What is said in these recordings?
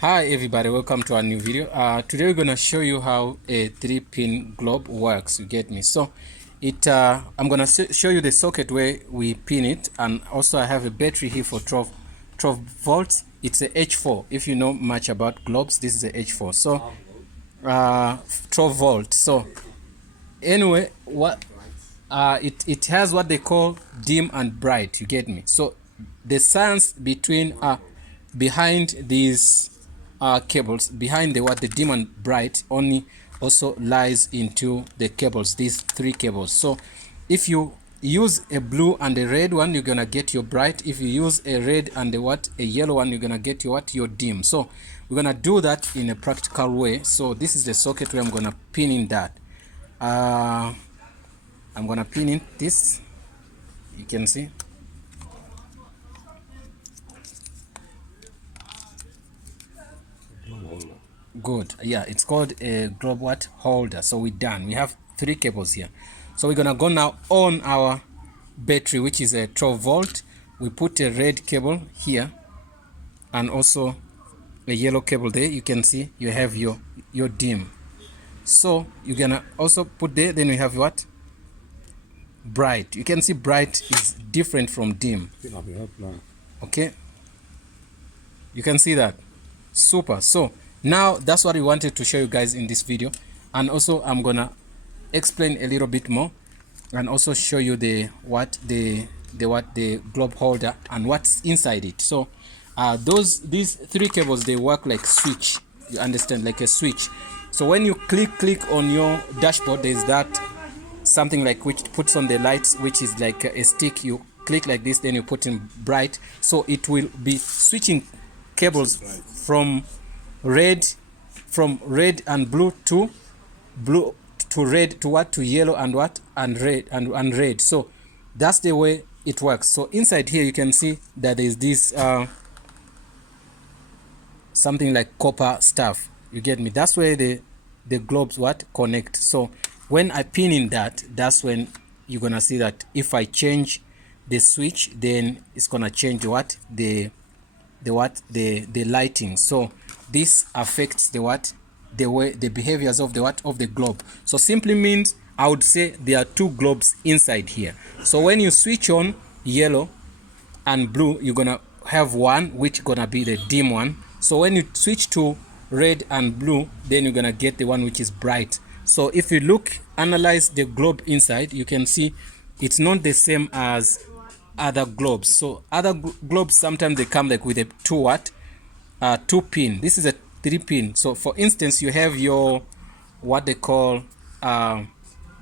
Hi everybody, welcome to our new video. Today we're going to show you how a 3-pin globe works. You get me? So I'm going to show you the socket where we pin it, and also I have a battery here for 12 volts. It's a H4. If you know much about globes, this is a H4. So 12 volts. So anyway, what it has what they call dim and bright. You get me? So the science behind these cables, behind the dim and bright, only also lies into the cables, these 3 cables. So if you use a blue and a red one, you're gonna get your bright. If you use a red and a yellow one, you're gonna get your dim. So we're gonna do that in a practical way. So this is the socket where I'm gonna pin in that. I'm gonna pin in this. You can see. Good. Yeah, it's called a globe holder. So we're done. We have 3 cables here. So we're gonna go now on our battery, which is a 12 volt. We put a red cable here and also a yellow cable there. You can see you have your dim. So you're gonna also put there, then we have what? Bright. You can see bright is different from dim. Okay, you can see that. Super. So now that's what we wanted to show you guys in this video, and also I'm gonna explain a little bit more and also show you the globe holder and what's inside it. So these 3 cables, they work like switch. You understand, like a switch. So when you click on your dashboard, there's that something like which puts on the lights, which is like a stick. You click like this, then you put in bright, so it will be switching cables from red and blue to red to yellow and red. So that's the way it works. So inside here you can see that there's this something like copper stuff. You get me? That's where the globes connect. So when I pin in that, that's when you're gonna see that if I change the switch, then it's gonna change the lighting. So this affects the behaviors of the globe. So simply means I would say there are 2 globes inside here. So when you switch on yellow and blue, you're gonna have one which gonna be the dim one. So when you switch to red and blue, then you're gonna get the one which is bright. So if you analyze the globe inside, you can see it's not the same as other globes. So other globes, sometimes they come like with a 2 pin. This is a 3 pin. So for instance, you have your what they call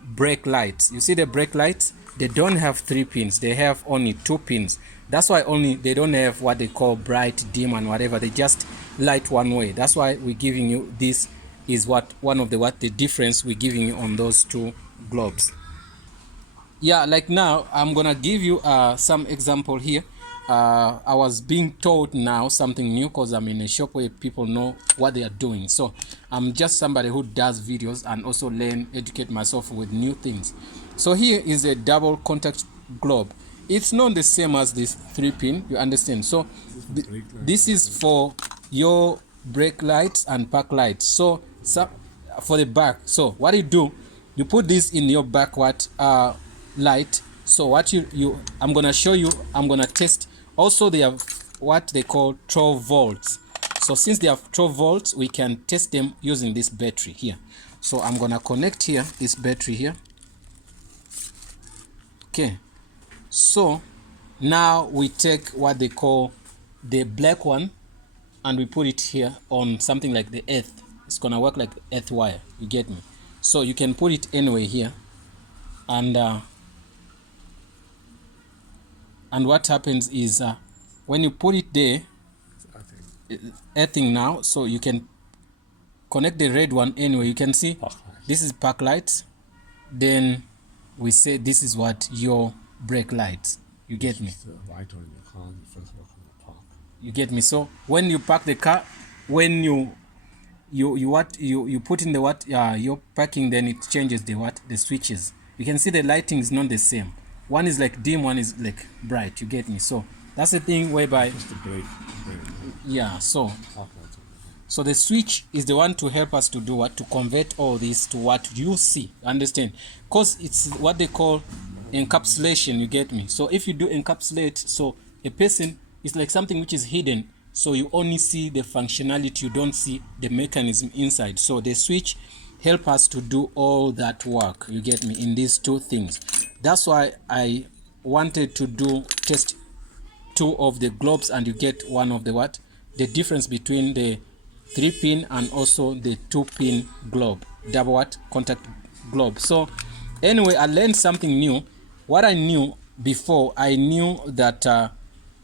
brake lights. You see the brake lights, they don't have 3 pins, they have only 2 pins. That's why they don't have what they call bright, dim and whatever. They just light one way. That's why we're giving you this is one of the difference we're giving you on those 2 globes. Yeah, like now I'm gonna give you some example here. I was being taught now something new because I'm in a shop where people know what they are doing. So I'm just somebody who does videos and also educate myself with new things. So here is a double contact globe. It's not the same as this 3 pin, you understand. So this is for your brake lights and park lights. So for the back, so what you put this in your back light. So what I'm gonna show you, I'm gonna test. Also they have what they call 12 volts. So since they have 12 volts, we can test them using this battery here. So I'm gonna connect here this battery here. Okay, so now we take what they call the black one and we put it here on something like the earth. It's gonna work like earth wire. You get me? So you can put it anywhere here, and what happens is when you put it there, earthing now, so you can connect the red one anyway. You can see this is park lights, then we say this is what your brake lights. You get me? You get me? So when you park the car, when you put in the you're parking, then it changes the switches. You can see the lighting is not the same. One is like dim, one is like bright. You get me? So that's the thing whereby, yeah. So So the switch is the one to help us to do what? To convert all this to what you see. Understand? Because it's what they call encapsulation, you get me? So if you do encapsulate, so a person is like something which is hidden. So you only see the functionality, you don't see the mechanism inside. So the switch help us to do all that work, you get me, in these two things. That's why I wanted to do test two of the globes, and you get one of the what? The difference between the 3-pin and also the 2-pin globe, double what? Contact globe. So anyway, I learned something new. What I knew before, I knew that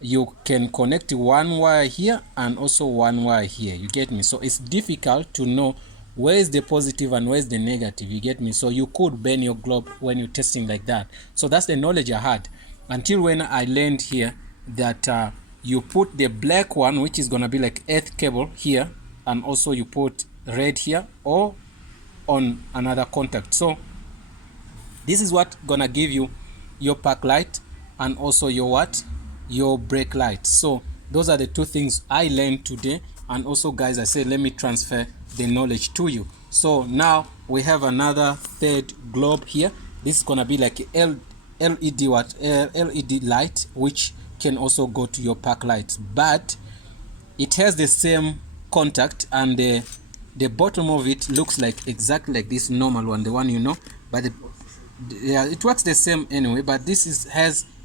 you can connect one wire here and also one wire here, you get me? So it's difficult to know where is the positive and where is the negative, you get me? So you could burn your globe when you're testing like that. So that's the knowledge I had until when I learned here that you put the black one, which is gonna be like earth cable here, and also you put red here or on another contact. So this is what gonna give you your park light and also your what? Your brake light. So those are the two things I learned today. And also guys, I said let me transfer the knowledge to you. So now we have another third globe here. This is gonna be like a LED LED light, which can also go to your park lights, but it has the same contact, and the bottom of it looks like exactly like this normal one, the one you know, but yeah, it works the same anyway, but this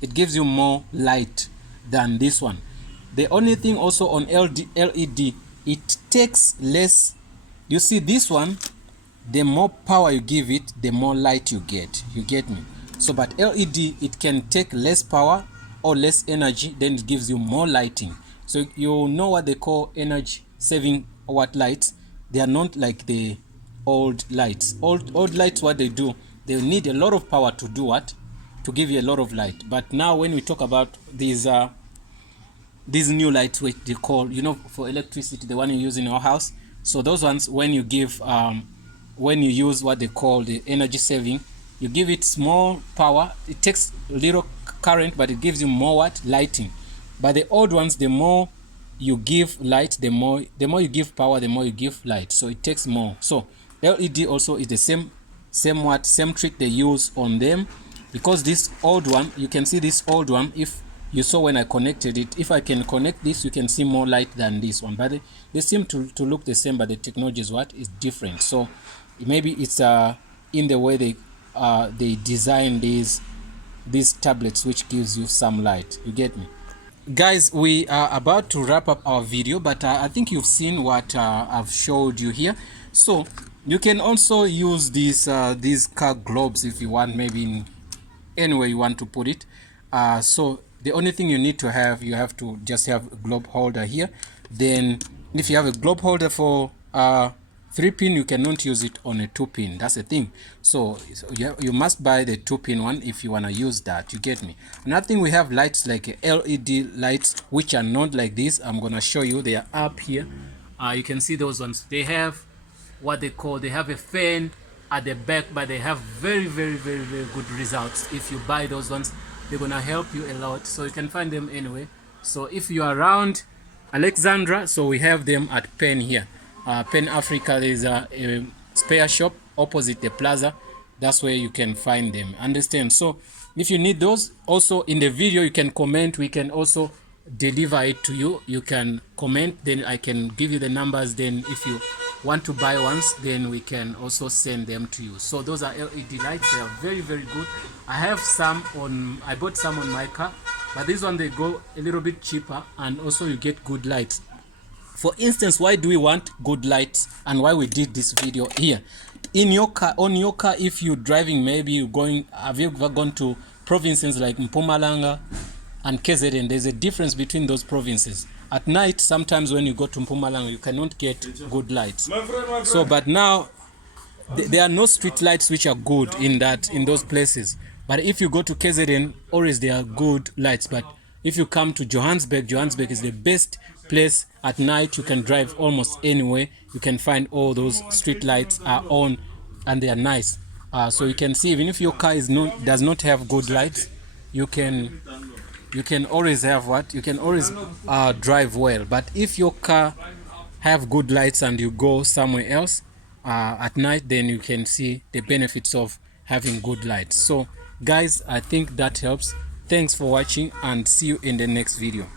it gives you more light than this one. The only thing also on LED, it takes less. You see this one, the more power you give it, the more light you get me? So but LED, it can take less power or less energy, then it gives you more lighting. So you know what they call energy saving what lights. They are not like the old lights. Old lights, what they do, they need a lot of power to do what? To give you a lot of light. But now when we talk about these new lights, which they call, you know, for electricity, the one you use in your house. So those ones, when you give when you use what they call the energy saving, you give it small power, it takes little current, but it gives you more what? Lighting. But the old ones, the more you give light, the more you give power, the more you give light. So it takes more. So LED also is the same trick they use on them, because this old one, you can see this old one, if you saw when I connected it, if I can connect this, you can see more light than this one, but they seem to look the same, but the technology is what is different. So maybe it's in the way they design these tablets, which gives you some light, you get me? Guys, we are about to wrap up our video, but I think you've seen what I've showed you here. So you can also use these car globes if you want, maybe in any way you want to put it. So the only thing you need to have, you have to just have a globe holder here. Then if you have a globe holder for 3-pin, you cannot use it on a 2-pin. That's the thing. So you must buy the 2-pin one if you want to use that, you get me? Another thing, we have lights like LED lights, which are not like this. I'm gonna show you. They are up here. You can see those ones. They have what they call, they have a fan at the back, but they have very good results. If you buy those ones, they're gonna help you a lot. So you can find them anyway. So if you are around Alexandra, so we have them at Penn here. Penn Africa, there is a spare shop opposite the plaza. That's where you can find them, understand? So if you need those, also in the video you can comment, we can also deliver it to you. You can comment, then I can give you the numbers. Then if you want to buy ones, then we can also send them to you. So those are LED lights. They are very good. I have some on, I bought some on my car, but this one they go a little bit cheaper, and also you get good lights. For instance, why do we want good lights and why we did this video here? In your car, on your car, if you're driving, maybe you're going, have you ever gone to provinces like Mpumalanga and KZN? There's a difference between those provinces. At night, sometimes when you go to Mpumalanga, you cannot get good lights. So, but now there are no street lights which are good in those places. But if you go to KZN, always there are good lights. But if you come to Johannesburg is the best place at night. You can drive almost anywhere. You can find all those street lights are on, and they are nice. So you can see, even if your car does not have good lights, you can always have what? You can always drive well. But if your car have good lights and you go somewhere else at night, then you can see the benefits of having good lights. So guys, I think that helps. Thanks for watching and see you in the next video.